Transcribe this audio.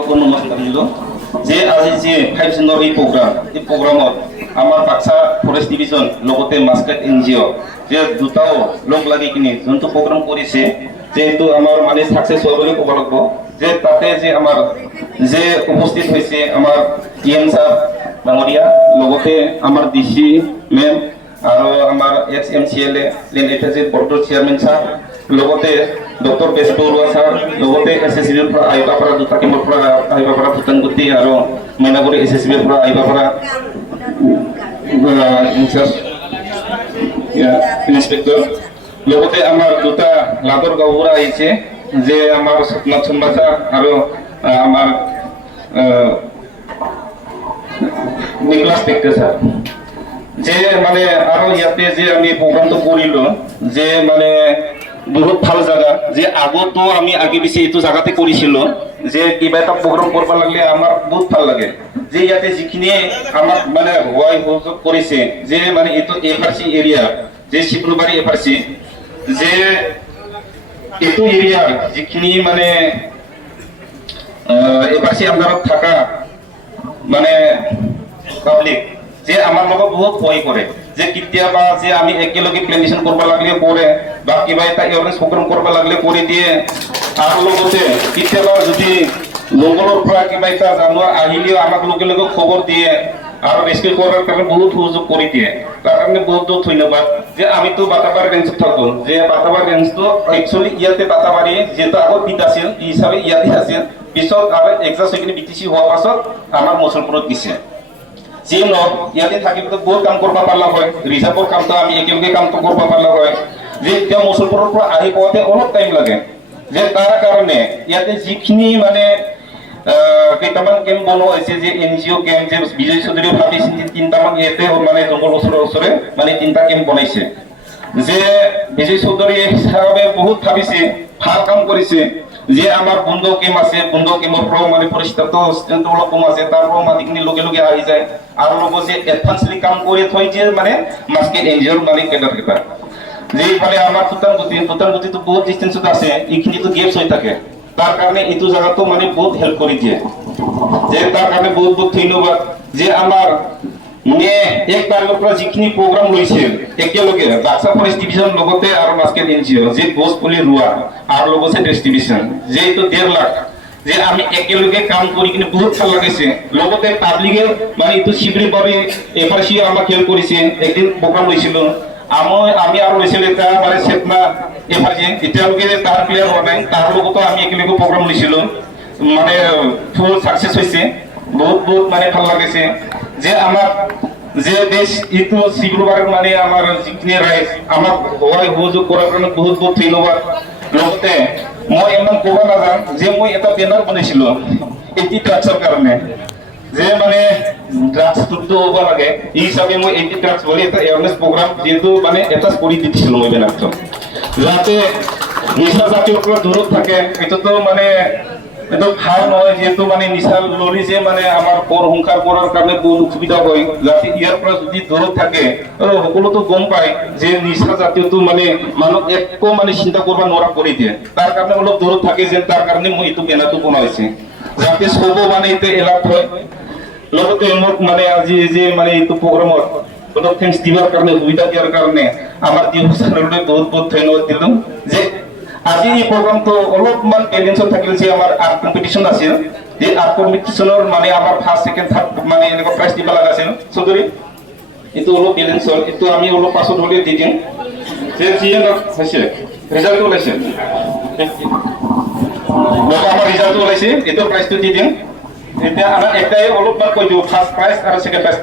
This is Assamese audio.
সকলকে নমস্কাৰ দিলোঁ যে আজি যে 5 জুনৰ এই প্ৰগ্ৰামত আমাৰ বাক্সা ফৰেষ্ট ডিভিজন লগতে মাস্কেট NGO যে দুটাও লগ লাগি কিনে যোনটো প্ৰগ্ৰাম কৰিছে যে এইটো আমাৰ মানে সাকসেস হোৱা বুলি ক'ব লাগিব যে তাতে যে আমাৰ যে উপস্থিত হৈছে আমাৰ EM ছাৰ ডাঙৰীয়া লগতে আমাৰ DC মেম আৰু আমাৰ XMCLA লেণ্ড এফেয়াৰ্ছ বৰ্ডৰ চেয়াৰমেন ছাৰ লগতে ডক্টৰ বেজবৰুৱা ছাৰ লগতে SSBৰ পৰা আহিব পৰা দুটা টিমৰ পৰা আহিব পৰা ভূটানগুটি আৰু মইনাগুৰি SSBৰ পৰা আহিব পৰা ইন্সপেক্টৰ লগতে আমাৰ দুটা লাদৰ গাঁৱৰ পৰা আহিছে যে আমাৰ সতনাথ শৰ্মা ছাৰ আৰু আমাৰ নিকলাস টেক্টে ছাৰ যে মানে আৰু ইয়াতে যে আমি প্ৰগ্ৰামটো কৰিলো যে মানে বহুত ভাল জায়গা যে আগতো আমি আগে পিছে এইটো জায়গাতে কৰিছিলো যে কিবা এটা প্ৰগ্ৰাম কৰিব লাগিলে আমাৰ বহুত ভাল লাগে যে ইয়াতে যিখিনি আমাক মানে হোৱাই সহযোগ কৰিছে যে মানে এইটো FRC এৰিয়া যে শিৱলবাৰী FRC যে এইটো এৰিয়া যিখিনি মানে FRC আন্দাৰত থকা মানে পাব্লিক যে আমার লগত বহুত সহায় করে যে কেতিয়াবা যে আমি একেলগে প্লেনেশন করব লাগলে করে বা কিবা এটা এওয়ারনেস প্রোগ্রাম করব লাগলে করে দিয়ে আর লগতে কেতিয়াবা যদি জঙ্গলৰ পৰা কিবা এটা জানোয়ার আহিলেও আমাক লগে লগে খবর দিয়ে আর রেস্কিউ করার কারণে বহুত সহযোগ করে দিয়ে তার কারণে বহুত বহুত ধন্যবাদ যে আমি তো বাতাবাড়ি রেঞ্জত থাকো যে বাতাবাড়ি রেঞ্জটো একচুয়ালি ইয়াতে বাতাবাড়ি যেটা আগত বিট আছিল এই হিসাবে ইয়াতে আছিল পিছত আর এক্সাস্ট হৈ কিনে BTC হোৱাৰ পাছত আমাৰ মুছলপুৰত দিছে যে ইয়াতে থাকি বহুত কাম কৰিব পাৰিলা হয় ৰিজাৰ্ভৰ কামটো আমি একেলগে কামটো কৰিব পাৰিলা হয় যে এতিয়া মুছলপুৰৰ পৰা আহি পাওঁতে অলপ টাইম লাগে যে তাৰ কাৰণে ইয়াতে যিখিনি মানে কেইটামান কেম্প বনোৱা হৈছে যে NGO কেম্প যে বিজয় চৌধুৰী ভাবিছে তিনটামান ইয়াতে মানে জংগল ওচৰে মানে তিনটা কেম্প বনাইছে যে বিজয় চৌধুৰী হিচাপে বহুত ভাবিছে ভাল কাম কৰিছে যে আমাৰ বন্ধু কেম আছে বন্ধু কেমৰ পৰা মানে পৰিষ্কাৰটো অলপ কম আছে তাৰ পৰা মাটিখিনি লগে লগে আহি যায় আৰু লগতে এডভান্সলি কাম কৰি থৈ যে মানে মাস্কেট NGOৰ মানে কেডাৰ কেইটা যে মানে আমাৰ ভূটানগুটিটো বহুত ডিষ্টেন্সত আছে এইখিনিতো গেপছ হৈ থাকে তাৰ কাৰণে এইটো জায়গাটো মানে বহুত হেল্প কৰি দিয়ে যে তাৰ কাৰণে বহুত বহুত ধন্যবাদ যে আমাৰ মানে এক তাৰিখৰ পৰা যিখিনি প্ৰগ্ৰাম লৈছিল একেলগে বাক্সা ফৰেষ্ট ডিভিজন লগতে আৰু মাস্কেট NGO যে গছ পুলি ৰোৱা আৰু লগতে ডিস্ট্ৰিবিউশন যে এইটো 1.5 লাখ যে আমি একেলগে কাম কৰি কিনে বহুত ভাল লাগিছে লগতে পাব্লিকে মানে এইটো শিৱলবাৰী FRC আমাক হেল্প কৰিছে একদিন প্ৰগ্ৰাম লৈছিলো আমি আৰু লৈছিলো এটা মানে চেতনা FRC এতিয়ালৈকে তাৰ ক্লিয়াৰ হোৱা নাই তাৰ লগতো আমি একেলগে প্ৰগ্ৰাম লৈছিলো মানে ফুল সাকসেস হৈছে বহুত বহুত মানে ভাল লাগিছে যে আমার যে দেশ ইটো শিৱলবাৰীৰ মানে আমার যিখিনি রাইজ আমাক সহায় সহযোগ করার কারণে বহুত বহুত ধন্যবাদ লগতে মই ইমান ক'ব নাজান যে মই এটা বেনার বনাইছিলো এটি ড্ৰাগছৰ কাৰণে যে মানে ড্ৰাগছ মুক্ত হ'ব লাগে এই হিচাপে মই এটি ড্ৰাগছ বুলি এটা এৱাৰনেছ প্ৰগ্ৰাম যেহেতু মানে এটাচ কৰি দিছিলো মই বেনাৰটো যাতে নিচা জাতীয় পৰা দূৰত থাকে এটাতো মানে এটা ভাল নহয় যেহেতু মানে নিচা লৰি যে মানে আমাৰ পৰ সংসাৰ কৰাৰ কাৰণে বহুত অসুবিধা হয় যাতে ইয়াৰ পৰা যদি দূৰত থাকে সকলোতো গম পায় যে নিচা জাতীয়টো মানে মানুহ একো মানে চিন্তা কৰিব নোৱাৰা কৰি দিয়ে তাৰ কাৰণে অলপ দূৰত থাকে যে তাৰ কাৰণে মই এইটো বেনাৰটো বনাইছে যাতে সব মানে এইটো এলাৰ্ট হয় লগতে মোক মানে আজি যে মানে এইটো প্ৰগ্ৰামত অলপ থেংকছ দিবৰ কাৰণে সুবিধা দিয়াৰ কাৰণে আমাৰ ডিভিজনলৈ বহুত বহুত ধন্যবাদ দিলো যে আজি এই প্ৰগ্ৰামটো অলপমান বেলেঞ্চত থাকিল যে আমাৰ আৰ্ট কম্পিটিশ্যন আছিল যে আৰ্ট কম্পিটিশ্যনৰ মানে আমাৰ ফাৰ্ষ্ট ছেকেণ্ড থাৰ্ড মানে এনেকুৱা প্ৰাইজ দিব লগা আছিল চৌধুৰী এইটো অলপ বেলেঞ্চ হ'ল এইটো আমি অলপ পাছত হ'লে দি দিম যে যিয়ে হৈছে ৰিজাল্টটো ওলাইছে আমাৰ ৰিজাল্টটো ওলাইছে এইটো প্ৰাইজটো দি দিম এতিয়া আমাৰ এটাই অলপমান কৈ দিওঁ ফাৰ্ষ্ট প্ৰাইজ আৰু ছেকেণ্ড প্ৰাইজ